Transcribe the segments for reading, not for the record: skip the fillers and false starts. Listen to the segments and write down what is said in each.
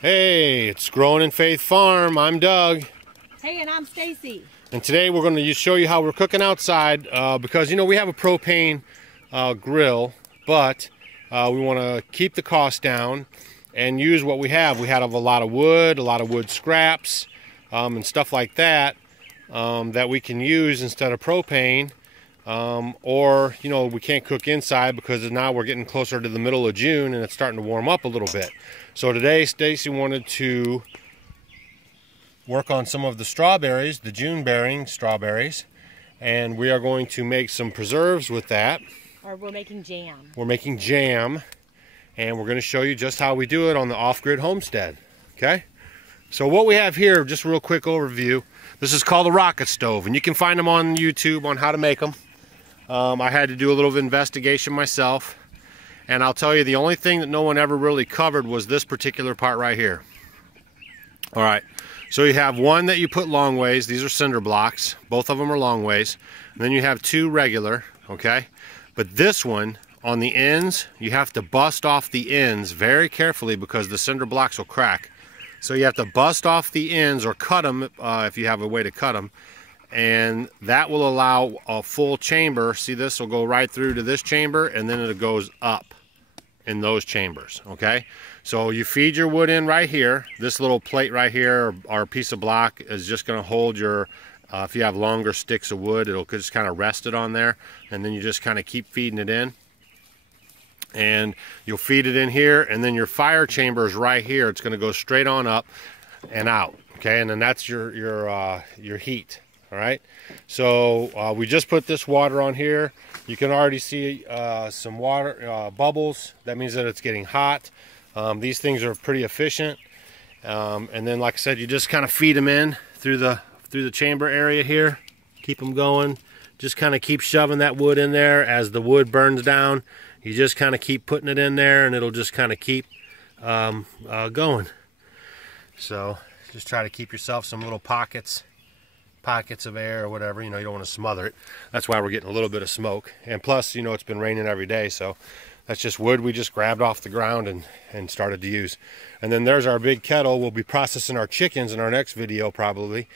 Hey, it's Growing in Faith Farm. I'm Doug. Hey, and I'm Stacy. And today we're going to show you how we're cooking outside because, you know, we have a propane grill, but we want to keep the cost down and use what we have. We have a lot of wood scraps, and stuff like that that we can use instead of propane. Or, you know, we can't cook inside because now we're getting closer to the middle of June and it's starting to warm up a little bit. So today Stacy wanted to work on some of the strawberries, the June bearing strawberries, and we are going to make some preserves with that. Or we're making jam. We're making jam, and we're going to show you just how we do it on the off-grid homestead. Okay? So what we have here, just a real quick overview, this is called a rocket stove, and you can find them on YouTube on how to make them. I had to do a little investigation myself, and I'll tell you the only thing that no one ever really covered was this particular part right here. Alright, so you have one that you put long ways. These are cinder blocks. Both of them are long ways. And then you have two regular, okay? But this one, on the ends, you have to bust off the ends very carefully because the cinder blocks will crack. So you have to bust off the ends or cut them if you have a way to cut them. And that will allow a full chamber. See, this will go right through to this chamber, and then it goes up in those chambers, okay? So you feed your wood in right here. This little plate right here or piece of block is just going to hold your, if you have longer sticks of wood, it'll just kind of rest it on there, and then you just kind of keep feeding it in. And you'll feed it in here, and then your fire chamber is right here. It's going to go straight on up and out, okay? And then that's your heat. All right, so we just put this water on here. You can already see some water bubbles. That means that it's getting hot. These things are pretty efficient. And then, like I said, you just kind of feed them in through the chamber area here. Keep them going. Just kind of keep shoving that wood in there as the wood burns down. You just kind of keep putting it in there, and it'll just kind of keep going. So just try to keep yourself some little pockets of air or whatever. You know, you don't want to smother it. That's why we're getting a little bit of smoke. And plus, you know, it's been raining every day, so that's just wood we just grabbed off the ground and started to use. And then there's our big kettle. We'll be processing our chickens in our next video probably.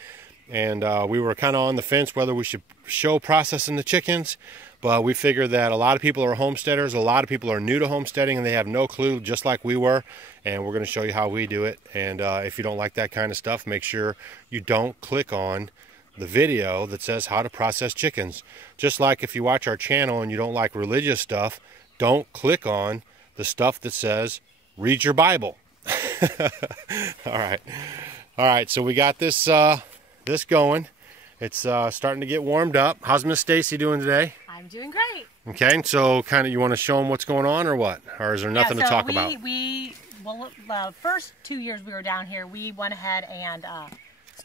And we were kind of on the fence whether we should show processing the chickens, but we figured that a lot of people are homesteaders, a lot of people are new to homesteading, and they have no clue, just like we were. And we're going to show you how we do it. And if you don't like that kind of stuff, make sure you don't click on the video that says how to process chickens. Just like if you watch our channel and you don't like religious stuff, don't click on the stuff that says read your Bible. all right, so we got this this going. It's starting to get warmed up. How's Miss Stacy doing today? I'm doing great. Okay, so kind of you want to show them what's going on or what, or is there nothing to talk about? Well, the first 2 years we were down here, we went ahead and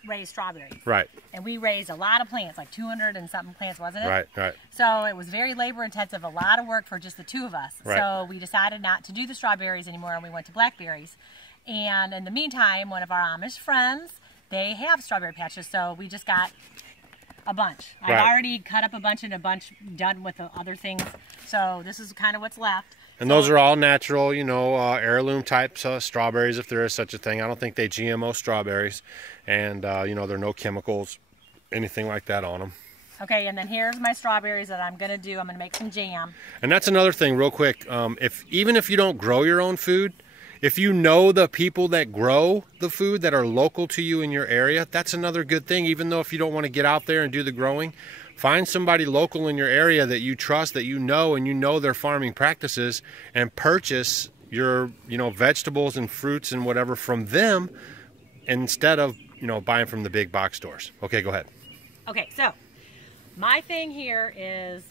raised strawberries. Right. And we raised a lot of plants, like 200 and something plants, wasn't it? Right. So it was very labor intensive, a lot of work for just the two of us. Right. So we decided not to do the strawberries anymore, and we went to blackberries. And in the meantime, one of our Amish friends, they have strawberry patches, so we just got a bunch. Right. I've already cut up a bunch and a bunch done with the other things. So this is kind of what's left. And those are all natural, you know, heirloom types strawberries, if there is such a thing. I don't think they GMO strawberries. And, you know, there are no chemicals, anything like that on them. Okay, and then here's my strawberries that I'm going to do. I'm going to make some jam. And that's another thing, real quick. Even if you don't grow your own food, if you know the people that grow the food that are local to you in your area, that's another good thing. Even though if you don't want to get out there and do the growing, find somebody local in your area that you trust, that you know, and you know their farming practices, and purchase your, you know, vegetables and fruits and whatever from them instead of, you know, buying from the big box stores. Okay, go ahead. Okay, so my thing here is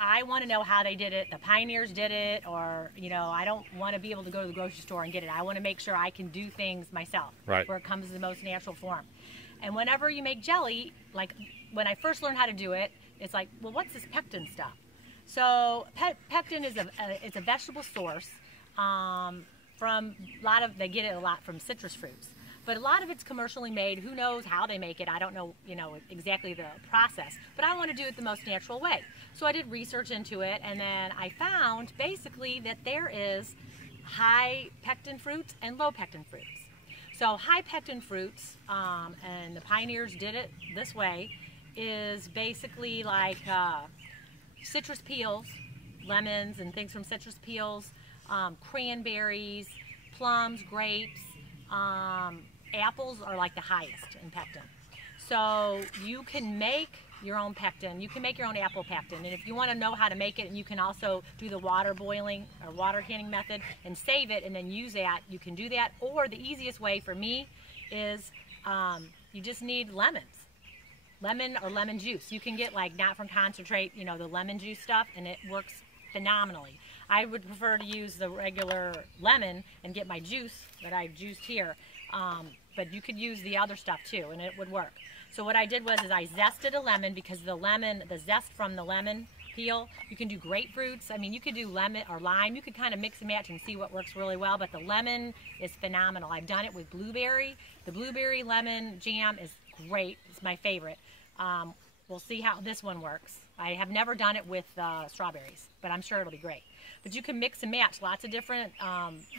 I want to know how they did it. The pioneers did it, or, you know, I don't want to be able to go to the grocery store and get it. I want to make sure I can do things myself, right, where it comes in the most natural form. And whenever you make jelly, like when I first learned how to do it, it's like, well, what's this pectin stuff? So pectin is it's a vegetable source from a lot of, they get it a lot from citrus fruits. But a lot of it's commercially made. Who knows how they make it? I don't know, you know, exactly the process. But I want to do it the most natural way. So I did research into it, and then I found basically that there is high pectin fruits and low pectin fruits. So high pectin fruits, and the pioneers did it this way, is basically like citrus peels, lemons and things from citrus peels, cranberries, plums, grapes, apples are like the highest in pectin. So you can make your own pectin. You can make your own apple pectin, and if you want to know how to make it, and you can also do the water boiling or water canning method and save it and then use that, you can do that. Or the easiest way for me is you just need lemon or lemon juice. You can get like not from concentrate, you know, the lemon juice stuff, and it works phenomenally. I would prefer to use the regular lemon and get my juice that I juiced here, but you could use the other stuff too, and it would work. So what I did was I zested a lemon, because the zest from the lemon peel, you can do grapefruits. I mean, you could do lemon or lime. You could kind of mix and match and see what works really well, but the lemon is phenomenal. I've done it with blueberry. The blueberry lemon jam is great. It's my favorite. We'll see how this one works. I have never done it with strawberries, but I'm sure it'll be great. But you can mix and match lots of different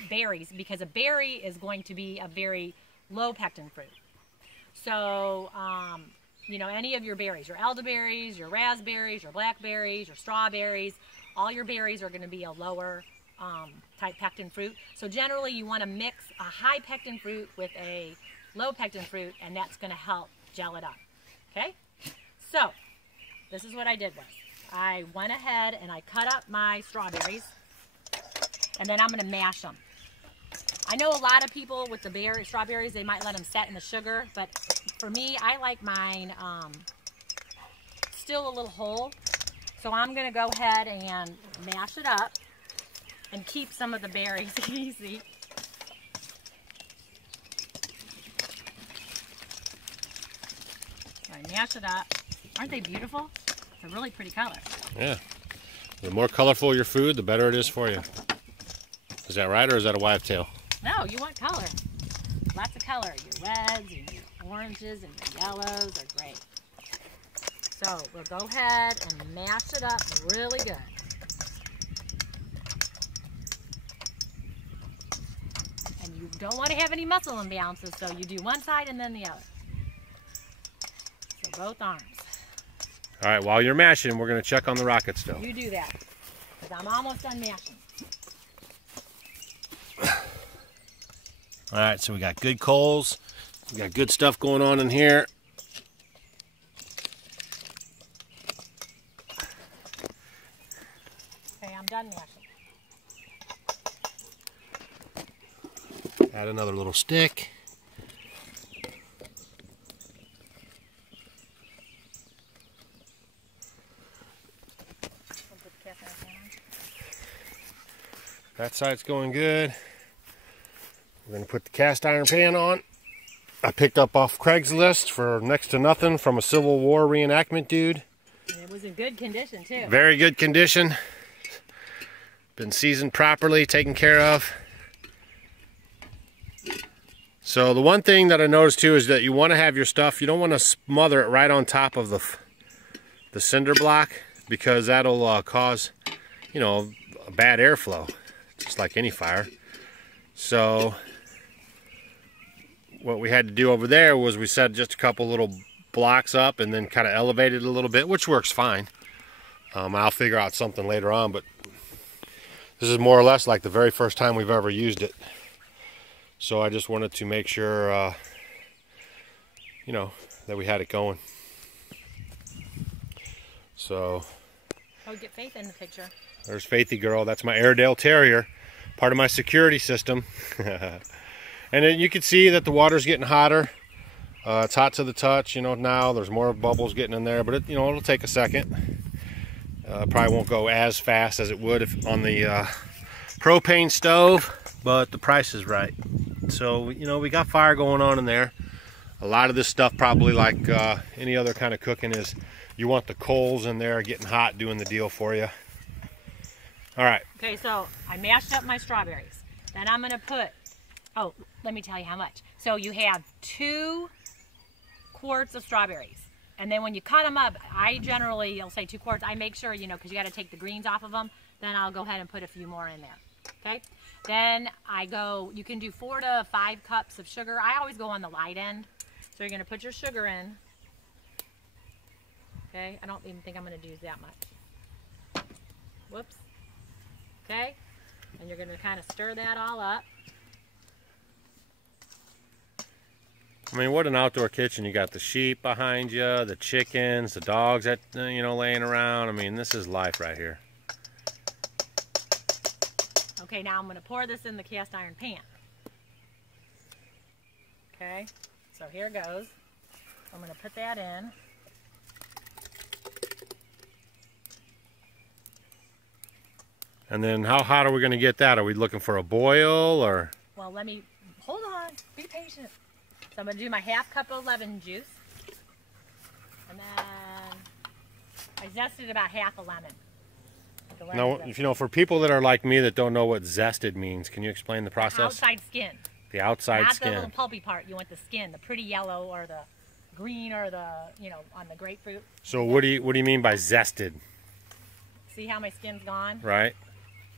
berries, because a berry is going to be a very low pectin fruit. So, you know, any of your berries, your elderberries, your raspberries, your blackberries, your strawberries, all your berries are going to be a lower type pectin fruit. So generally you want to mix a high pectin fruit with a low pectin fruit, and that's going to help gel it up. Okay? So, this is what I did was, I went ahead and I cut up my strawberries, and then I'm going to mash them. I know a lot of people with the strawberries, they might let them set in the sugar, but for me, I like mine still a little whole. So I'm going to go ahead and mash it up and keep some of the berries easy. So I mash it up. Aren't they beautiful? It's a really pretty color. Yeah. The more colorful your food, the better it is for you. Is that right, or is that a wives' tale? No, you want color. Lots of color. Your reds and your oranges and your yellows are great. So we'll go ahead and mash it up really good. And you don't want to have any muscle imbalances, so you do one side and then the other. So both arms. All right, while you're mashing, we're going to check on the rocket stove. You do that, because I'm almost done mashing. All right, so we got good coals. We got good stuff going on in here. Okay, I'm done mashing. Add another little stick. That side's going good. We're going to put the cast iron pan on. I picked up off Craigslist for next to nothing from a Civil War reenactment dude. And it was in good condition too. Very good condition. Been seasoned properly, taken care of. So the one thing that I noticed too is that you want to have your stuff, you don't want to smother it right on top of the cinder block, because that'll cause, you know, a bad airflow, just like any fire. So what we had to do over there was we set just a couple little blocks up and then kind of elevated it a little bit, which works fine. I'll figure out something later on, but this is more or less like the very first time we've ever used it. So I just wanted to make sure, you know, that we had it going. So. Oh, get Faith in the picture. There's Faithy girl. That's my Airedale Terrier, part of my security system. And then you can see that the water's getting hotter. It's hot to the touch, you know, now. There's more bubbles getting in there, but it, you know, it'll take a second. Probably won't go as fast as it would if on the propane stove, but the price is right. So, you know, we got fire going on in there. A lot of this stuff, probably like any other kind of cooking, is you want the coals in there getting hot, doing the deal for you. All right. Okay, so I mashed up my strawberries. Then I'm going to put, oh, let me tell you how much. So you have 2 quarts of strawberries. And then when you cut them up, I generally, I'll say 2 quarts. I make sure, you know, because you got to take the greens off of them. Then I'll go ahead and put a few more in there. Okay? Then you can do 4 to 5 cups of sugar. I always go on the light end. So you're going to put your sugar in. Okay, I don't even think I'm going to do that much. Whoops. Okay, and you're going to kind of stir that all up. I mean, what an outdoor kitchen. You got the sheep behind you, the chickens, the dogs that, you know, laying around. I mean, this is life right here. Okay, now I'm going to pour this in the cast iron pan. Okay, so here it goes. I'm going to put that in. And then how hot are we going to get that? Are we looking for a boil or? Well, hold on, be patient. So I'm going to do my ½ cup of lemon juice. And then I zested about half a lemon. Now, if you know, for people that are like me that don't know what zested means, can you explain the process? The outside skin. The outside Not skin. the little pulpy part. You want the skin, the pretty yellow or the green or the, you know, on the grapefruit. So what do you mean by zested? See how my skin's gone? Right.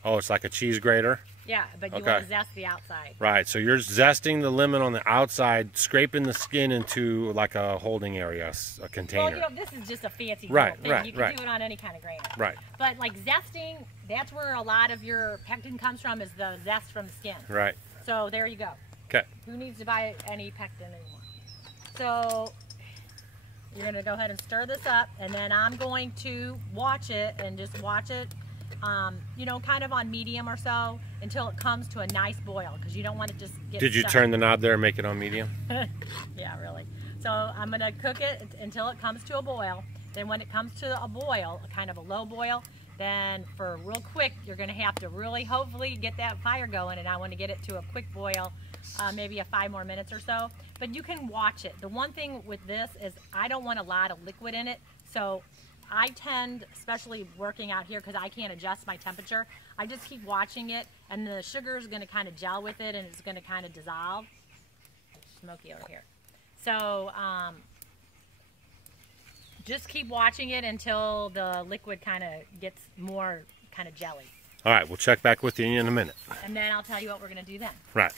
Oh, it's like a cheese grater? Yeah, but you want to zest the outside. Right, so you're zesting the lemon on the outside, scraping the skin into like a holding area, a container. Well, you know, this is just a fancy thing. You can do it on any kind of grainer. Right. But like zesting, that's where a lot of your pectin comes from, is the zest from the skin. Right. So there you go. Okay. Who needs to buy any pectin anymore? So you're going to go ahead and stir this up, and then I'm going to watch it and just watch it. You know, kind of on medium or so until it comes to a nice boil, because you don't want it to just get Did you stuck. turn the knob there and make it on medium? Yeah, really. So I'm going to cook it until it comes to a boil. Then when it comes to a boil, kind of a low boil, then for real quick, you're going to have to really hopefully get that fire going, and I want to get it to a quick boil, maybe a 5 more minutes or so. But you can watch it. The one thing with this is I don't want a lot of liquid in it, so I tend, especially working out here because I can't adjust my temperature, I just keep watching it, and the sugar is going to kind of gel with it, and it's going to kind of dissolve. Smoky over here. So just keep watching it until the liquid kind of gets more kind of jelly. All right, we'll check back with you in a minute. And then I'll tell you what we're going to do then. Right.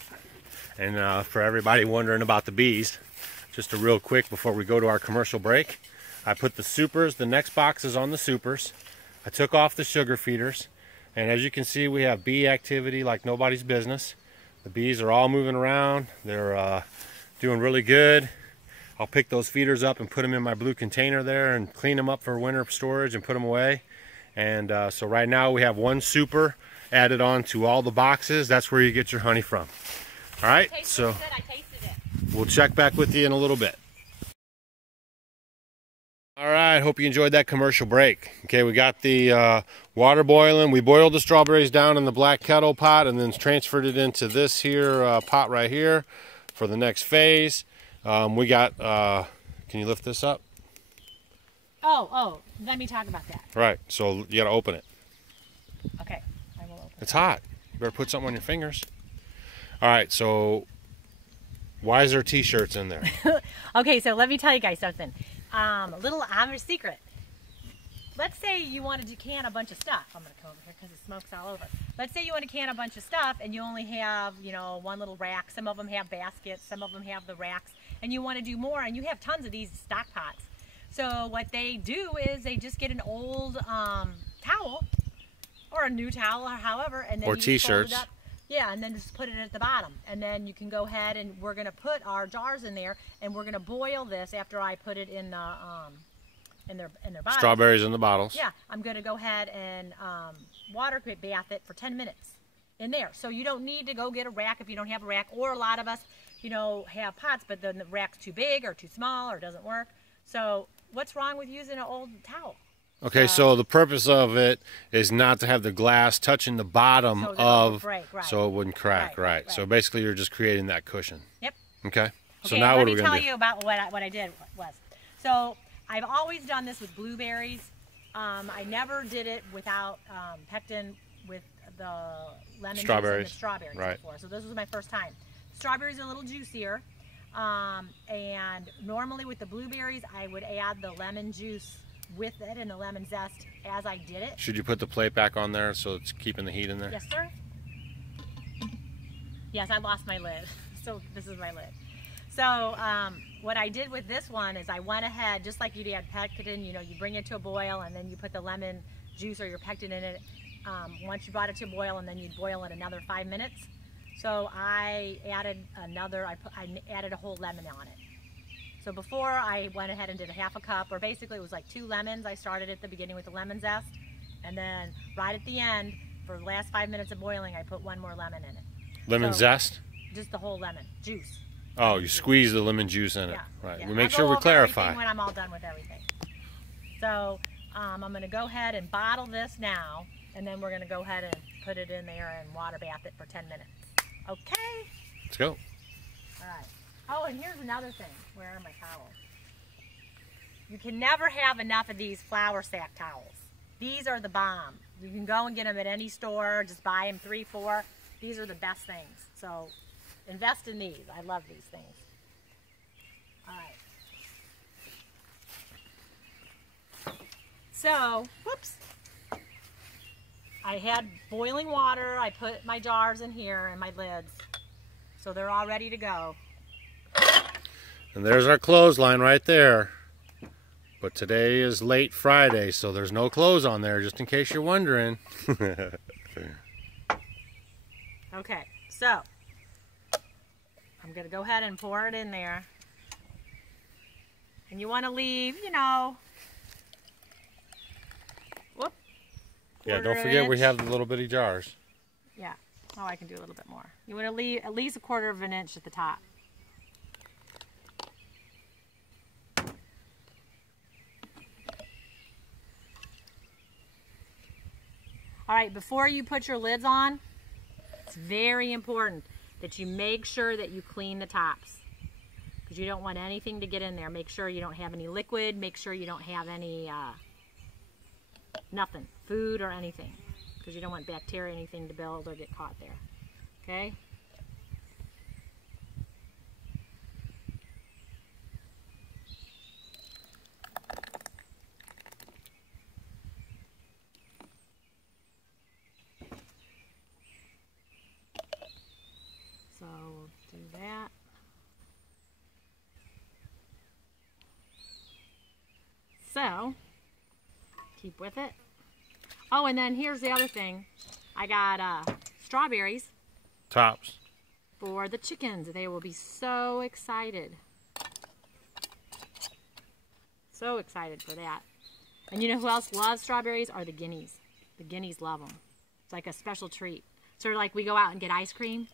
And for everybody wondering about the bees, just a real quick before we go to our commercial break, I put the supers, the next box is on the supers. I took off the sugar feeders, and as you can see, we have bee activity like nobody's business. The bees are all moving around. They're doing really good. I'll pick those feeders up and put them in my blue container there and clean them up for winter storage and put them away. And so right now we have 1 super added on to all the boxes. That's where you get your honey from. All right, so we'll check back with you in a little bit. All right, hope you enjoyed that commercial break. Okay, we got the water boiling. We boiled the strawberries down in the black kettle pot and then transferred it into this here pot right here for the next phase. We got, can you lift this up? Oh, let me talk about that. Right, so you got to open it. Okay, I will open it. It's hot. You better put something on your fingers. All right, so why is there t-shirts in there? Okay, so let me tell you guys something. A little obvious secret. Let's say you wanted to can a bunch of stuff. I'm going to come over here because the smoke's all over. Let's say you want to can a bunch of stuff and you only have, you know, 1 little rack. Some of them have baskets, some of them have the racks, and you want to do more, and you have tons of these stock pots. So what they do is they just get an old towel or a new towel or however, and then or you t-shirts. Just fold it up. Yeah, and then just put it at the bottom. And then you can go ahead and we're going to put our jars in there, and we're going to boil this after I put it in the in their bottles. Strawberries in the bottles. Yeah, I'm going to go ahead and water bath it for 10 minutes in there. So you don't need to go get a rack if you don't have a rack, or a lot of us, you know, have pots, but then the rack's too big or too small or doesn't work. So what's wrong with using an old towel? Okay, so the purpose of it is not to have the glass touching the bottom so it wouldn't crack, right. So basically you're just creating that cushion. Yep. Okay. So now what are we going to do? Let me tell you about what I did was. So I've always done this with blueberries. I never did it without pectin with the lemon juice and the strawberries before. So this was my first time. Strawberries are a little juicier. And normally with the blueberries, I would add the lemon juice with it and the lemon zest as I did it. Should you put the plate back on there so it's keeping the heat in there? Yes, sir. Yes, I lost my lid. So this is my lid. So what I did with this one is I went ahead, just like you did pectin, you know, you bring it to a boil and then you put the lemon juice or your pectin in it. Once you brought it to a boil, and then you'd boil it another 5 minutes. So I added I added a whole lemon on it. So before I went ahead and did a half a cup, or basically it was like 2 lemons. I started at the beginning with the lemon zest, and then right at the end, for the last 5 minutes of boiling, I put 1 more lemon in it. Lemon zest? Just the whole lemon juice. Oh, you squeeze the lemon juice in it. Yeah, Right. Yeah. We make sure we clarify. When I'm all done with everything. So I'm going to go ahead and bottle this now, and then we're going to go ahead and put it in there and water bath it for 10 minutes. Okay? Let's go. All right. Oh, and here's another thing. Where are my towels? You can never have enough of these flour sack towels. These are the bomb. You can go and get them at any store. Just buy them 3, 4. These are the best things. So invest in these. I love these things. All right. So, whoops. I had boiling water. I put my jars in here and my lids. So they're all ready to go. And there's our clothesline right there. But today is late Friday, so there's no clothes on there, just in case you're wondering. Okay, so I'm going to go ahead and pour it in there. And you want to leave, you know, whoop. Yeah, don't forget we have the little bitty jars. Yeah, oh, I can do a little bit more. You want to leave at least 1/4 of an inch at the top. All right, before you put your lids on, it's very important that you make sure that you clean the tops, because you don't want anything to get in there. Make sure you don't have any liquid. Make sure you don't have any, nothing, food or anything, because you don't want bacteria or anything to build or get caught there. Okay? So we'll do that. So, keep with it. Oh, and then here's the other thing. I got strawberries. Tops. For the chickens. They will be so excited. So excited for that. And you know who else loves strawberries? Are the guineas. The guineas love them. It's like a special treat. Sort of like we go out and get ice cream.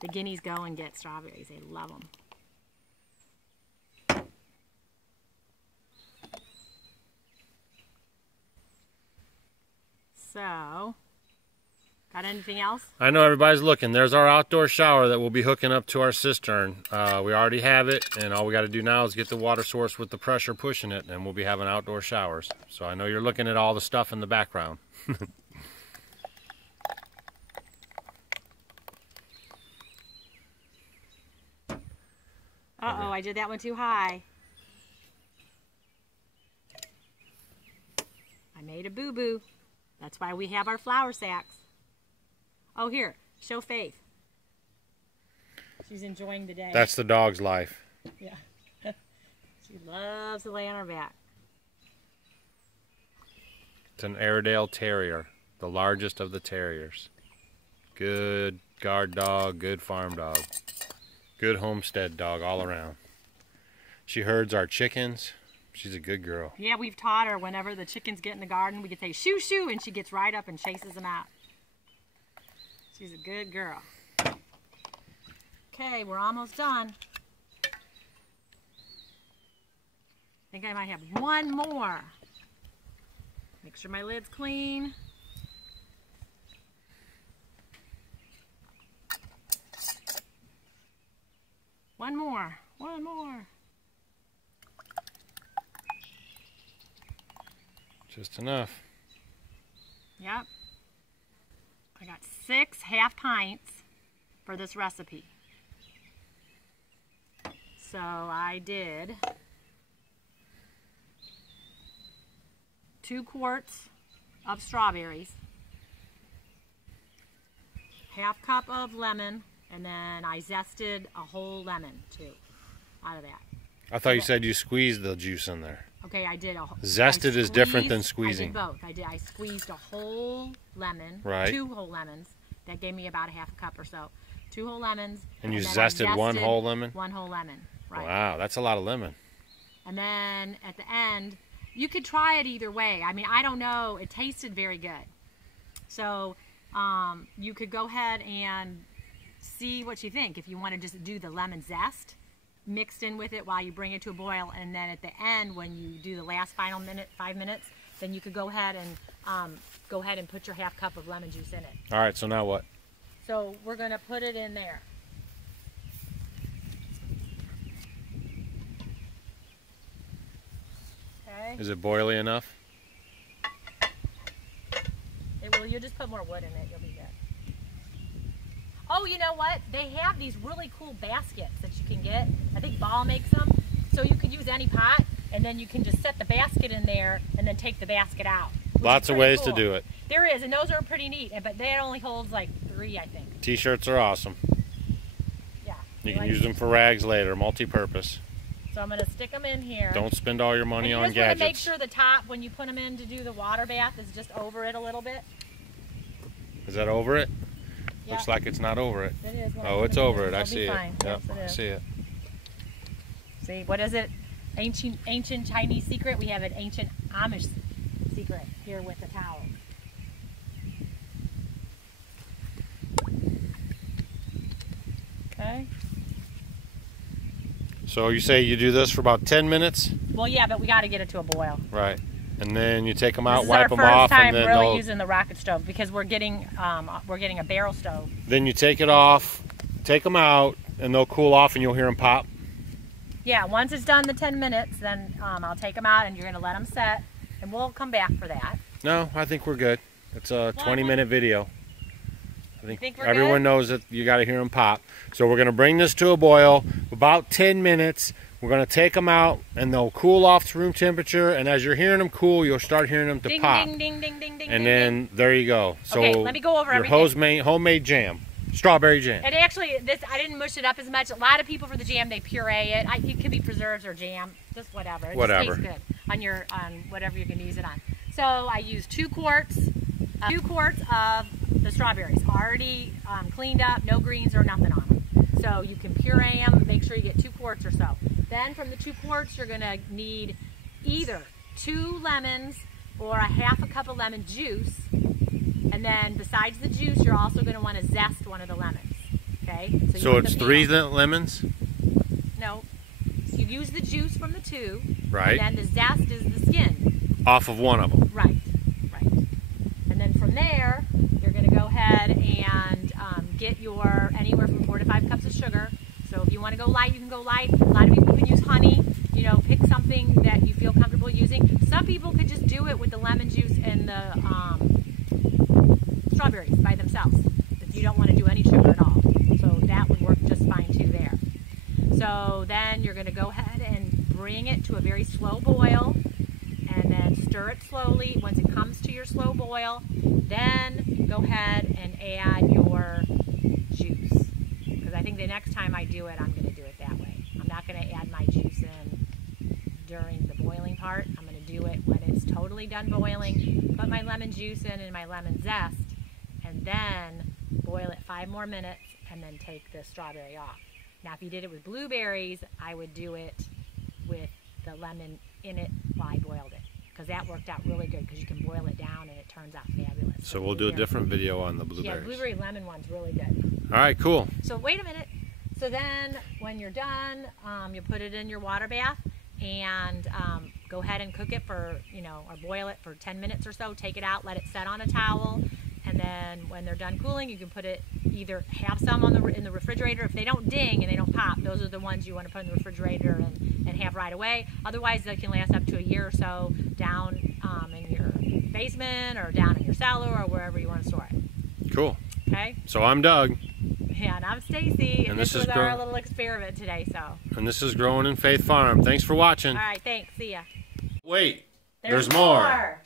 The guineas go and get strawberries. They love them. So, got anything else? I know everybody's looking. There's our outdoor shower that we'll be hooking up to our cistern. We already have it, and all we got to do now is get the water source with the pressure pushing it, and we'll be having outdoor showers. So I know you're looking at all the stuff in the background. Uh-oh, I did that one too high. I made a boo-boo. That's why we have our flour sacks. Oh, here, show Faith. She's enjoying the day. That's the dog's life. Yeah. She loves to lay on her back. It's an Airedale Terrier, the largest of the terriers. Good guard dog, good farm dog. Good homestead dog all around. She herds our chickens. She's a good girl. Yeah, we've taught her whenever the chickens get in the garden, we can say shoo shoo, and she gets right up and chases them out. She's a good girl. Okay, we're almost done. I think I might have one more. Make sure my lid's clean. One more. One more. Just enough. Yep. I got 6 half pints for this recipe. So I did 2 quarts of strawberries, half cup of lemon, And then I zested a whole lemon too out of that. I thought you said you squeezed the juice in there. Okay, I did. Zested is different than squeezing. I did both. I squeezed a whole lemon, right. 2 whole lemons. That gave me about a half a cup or so. 2 whole lemons. And you zested 1 whole lemon? 1 whole lemon, right. Wow, that's a lot of lemon. And then at the end, you could try it either way. I mean, I don't know. It tasted very good. So you could go ahead and see what you think. If you want to just do the lemon zest mixed in with it while you bring it to a boil, and then at the end when you do the last final 5 minutes, then you could go ahead and put your half cup of lemon juice in it. All right, so now what? So we're going to put it in there. Okay. Is it boily enough? It will. You just put more wood in it. You'll be good. Oh, you know what? They have these really cool baskets that you can get. I think Ball makes them. So you could use any pot, and then you can just set the basket in there and then take the basket out. Lots of ways to do it. There is, and those are pretty neat, but that only holds like 3, I think. T-shirts are awesome. Yeah. You can use them for rags later, multi-purpose. So I'm going to stick them in here. Don't spend all your money on gadgets. You just want to make sure the top, when you put them in to do the water bath, is just over it a little bit. Is that over it? Yeah. Looks like it's not over it. It is. Oh, it's over it. I see it. Fine. Yep, Yes, I see it. See, what is it? Ancient Chinese secret. We have an ancient Amish secret here with the towel. Okay. So you say you do this for about 10 minutes? Well, yeah, but we got to get it to a boil. Right. And then you take them out, This wipe them off, is our first and then time really using the rocket stove because we're getting a barrel stove. Then you take it off, take them out, and they'll cool off, and you'll hear them pop. Yeah, once it's done the 10 minutes, then I'll take them out, and you're going to let them set, and we'll come back for that. No, I think we're good. It's a 20-minute video. I think we're everyone good? knows that you got to hear them pop. So we're going to bring this to a boil, about 10 minutes. We're going to take them out, and they'll cool off to room temperature. And as you're hearing them cool, you'll start hearing them to ding, pop. Ding, ding, ding, ding, ding, and ding, then ding. There you go. So okay, let me go over your everything. homemade jam, strawberry jam. And actually, I didn't mush it up as much. A lot of people for the jam, they puree it. It could be preserves or jam, just whatever. It just tastes good on whatever you can use it on. So I used 2 quarts of the strawberries, already cleaned up, no greens or nothing on them. So you can puree them, make sure you get 2 quarts or so. Then from the 2 quarts, you're gonna need either 2 lemons or a half a cup of lemon juice. And then besides the juice, you're also gonna wanna zest one of the lemons, okay? So it's 3 lemons? No, so you use the juice from the 2. Right. And then the zest is the skin. Off of one of them. Right, right. And then from there, you're going to go ahead and get your anywhere from 4 to 5 cups of sugar. So if you want to go light, you can go light. A lot of people can use honey. You know, pick something that you feel comfortable using. Some people could just do it with the lemon juice and the strawberries by themselves. If you don't want to do any sugar at all. So that would work just fine too there. So then you're going to go ahead and bring it to a very slow boil. And then stir it slowly. Once it comes to your slow boil, then go ahead and add your juice. Because I think the next time I do it, I'm going to do it that way. I'm not going to add my juice in during the boiling part. I'm going to do it when it's totally done boiling. Put my lemon juice in and my lemon zest, and then boil it 5 more minutes, and then take the strawberry off. Now, if you did it with blueberries, I would do it with the lemon in it while I boiled it, because that worked out really good because you can boil it down and it turns out fabulous. So we'll do a different video on the blueberries. Yeah, blueberry lemon one's really good. All right, cool. So wait a minute. So then when you're done, you put it in your water bath and go ahead and cook it for, or boil it for 10 minutes or so. Take it out, let it set on a towel. And then when they're done cooling, you can put it, either have some in the refrigerator. If they don't ding and they don't pop, those are the ones you want to put in the refrigerator and have right away. Otherwise, they can last up to a year or so down in your basement or down in your cellar or wherever you want to store it. Cool. Okay? So I'm Doug. Yeah, and I'm Stacy, and this was our little experiment today. And this is Growing in Faith Farm. Thanks for watching. All right, thanks. See ya. Wait, there's more.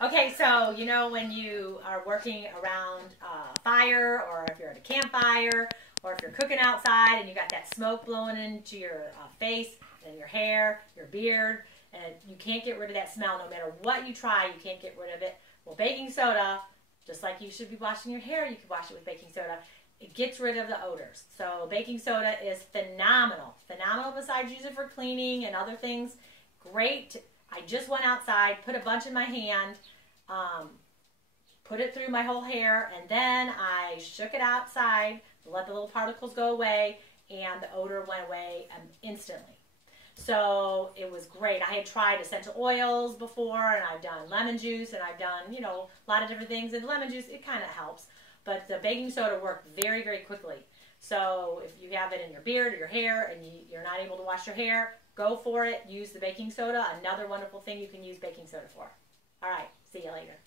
Okay, so when you are working around a fire, or if you're at a campfire, or if you're cooking outside and you got that smoke blowing into your face and your hair, your beard, and you can't get rid of that smell. No matter what you try, you can't get rid of it. Well, baking soda, just like you should be washing your hair, you can wash it with baking soda. It gets rid of the odors. So baking soda is phenomenal. Phenomenal besides use it for cleaning and other things. Great. I just went outside, put a bunch in my hand, put it through my whole hair, and then I shook it outside, let the little particles go away, and the odor went away instantly. So it was great. I had tried essential oils before, and I've done lemon juice, and I've done, you know, a lot of different things. And lemon juice, it kind of helps. But the baking soda worked very, very quickly. So if you have it in your beard or your hair and you're not able to wash your hair, go for it. Use the baking soda. Another wonderful thing you can use baking soda for. All right. See you later.